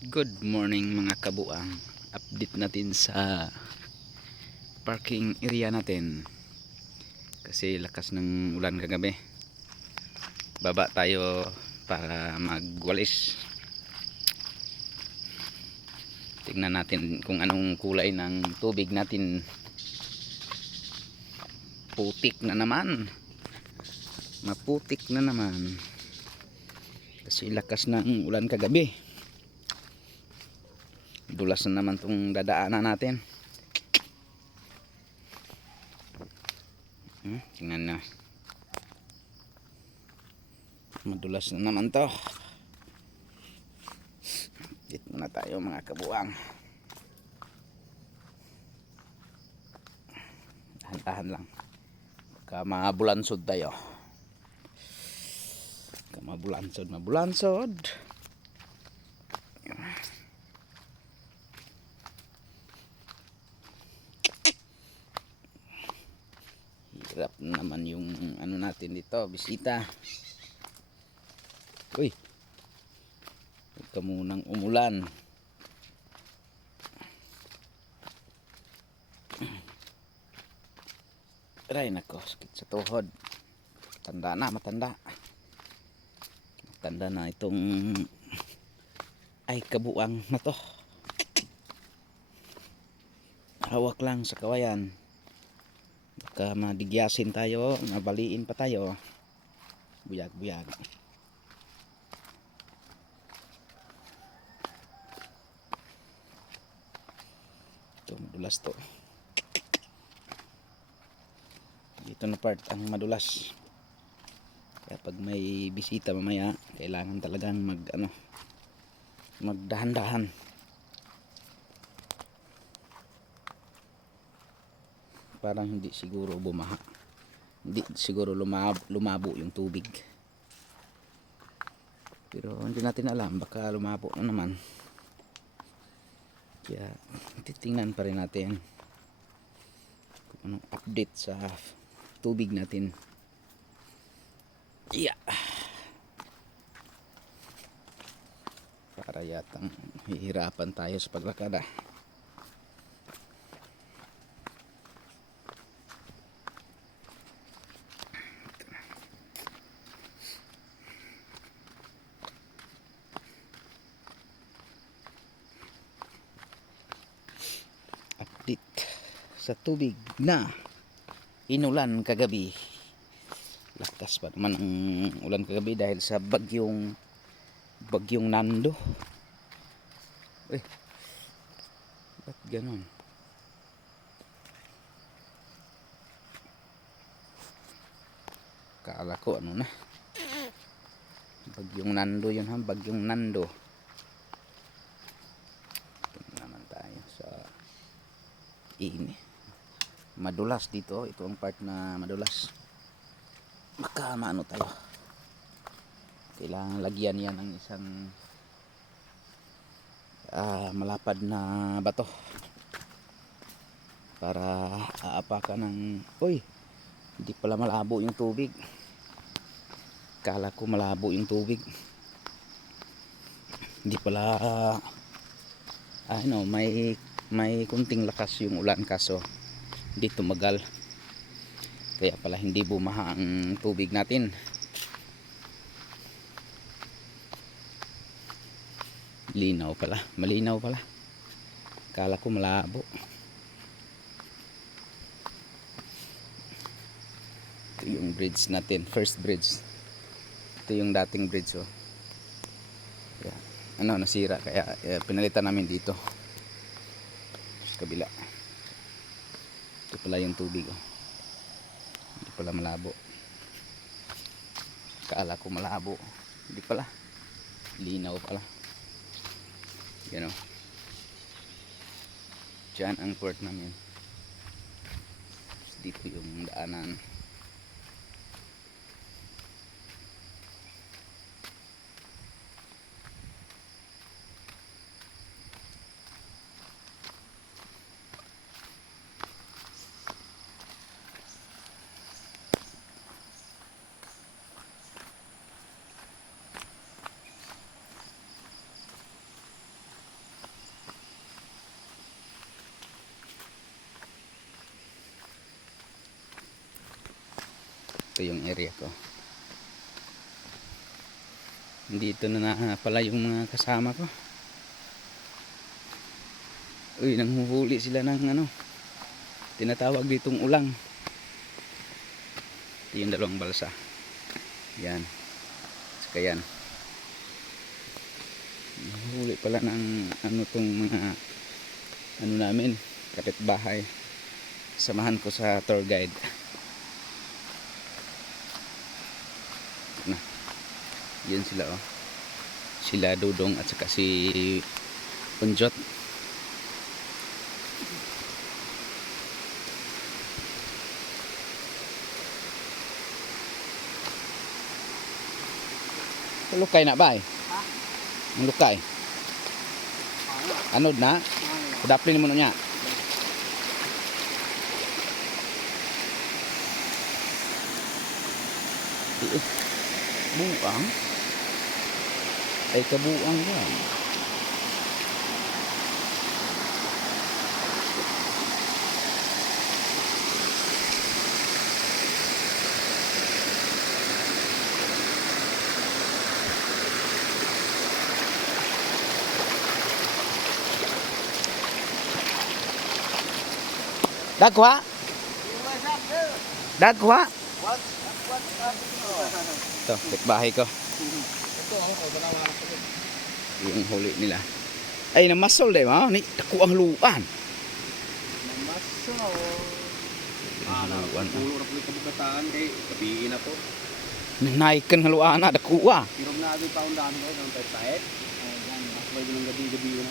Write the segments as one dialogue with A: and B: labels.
A: Good morning mga kabuang. Update natin sa parking area natin. Kasi lakas ng ulan kagabi. Baba tayo para magwalis. Tingnan natin kung anong kulay ng tubig natin. Putik na naman. Maputik na naman. Kasi lakas ng ulan kagabi dulas na naman tong dadaanan natin. Hmm, tingnan na. Madulas na naman to. Dito na tayo mga kabuang. Dahan-dahan lang. Baka mabulansod tayo. Baka mabulansod mabulansod hirap naman yung ano natin dito bisita. Uy. Ka munang umulan. Aray nako sakit sa tuhod. Tanda na matanda. Matanda na itong ay kabuang na to. Hawak lang sa kawayan baka tayo mabaliin pa tayo buyag buyag ito madulas to. Dito na part ang madulas. Kaya pag may bisita mamaya kailangan talagang mag ano magdahan-dahan parang hindi siguro bumaha. Hindi siguro lumab, lumabo yung tubig. Pero hindi natin alam baka lumabo na naman. Kaya titingnan pa rin natin kung anong update sa tubig natin. Yeah. para yatang hihirapan tayo sa paglakad ah update sa tubig na inulan kagabi. Lakas pa naman ang ulan kagabi dahil sa bagyong bagyong nando. Eh ba't ganon? Kala ko ano na? Bagyong nando yun ha? Bagyong nando. Ito naman sa ini madulas dito. Ito ang part na madulas. Baka maano tayo. Kailangan lagyan yan ng isang ah, malapad na bato. Para aapakan ng uy hindi pala malabo yung tubig. Kala ko malabo yung tubig. Hindi pala ano may may kunting lakas yung ulan kaso hindi tumagal. Kaya pala hindi bumaha ang tubig natin. Linaw pala. Malinaw pala. Kala ko malabo. Ito yung bridge natin. First bridge. Ito yung dating bridge oh. Ano nasira. Kaya eh, pinalitan namin dito. Sa kabila pala yung tubig oh. hindi pala malabo. Kaala ko malabo. Hindi pala. Linaw pala. Yan o dyan ang port namin. Dito yung daanan ito yung area ko. Dito na na pala yung mga kasama ko. Uy nanghuhuli sila ng ano tinatawag ditong ulang. Ito yung dalawang balsa. Yan. Saka yan. Nanghuhuli pala ng ano tong mga ano namin kapitbahay. Samahan ko sa tour guide yun sila oh sila Dudong at saka si Punjot Lukay na ba eh? Ang lukay. Anod na? Daplin mo na niya. Buang? Ay kabuang yan. Dagwa? Dagwa? Ito, bahay ko. Yung huli nila. Ay, namasol din, ha? Ni, dako ang luan.
B: Maso.
A: Ah, luan.
B: Pulo ra pud kabukataan kay kabiin na po.
A: Nanaikan nga luan na, dako ah.
B: Pero na agi taon dami ko ng pagsaet. Ayan, makbay ng gabi-gabi na, yun.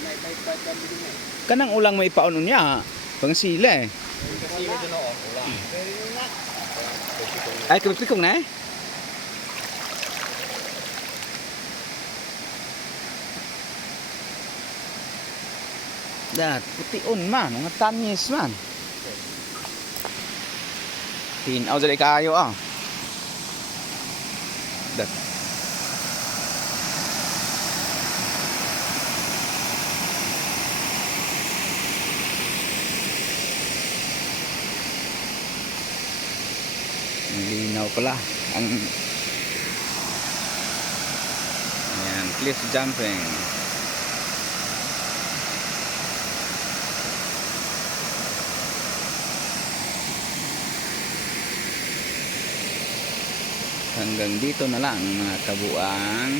B: May din eh.
A: Kanang ulang may paunon niya. Pang sila eh.
B: Kasi medyo na ako, wala. Pero yun na.
A: Ay, kapit-pikong na eh. Dat, pution man, mga tanyes man. Tinaw dali kayo ah. Dat. Ang linaw pala. Ang Ayan, cliff jumping. Hanggang dito na lang mga kabuang.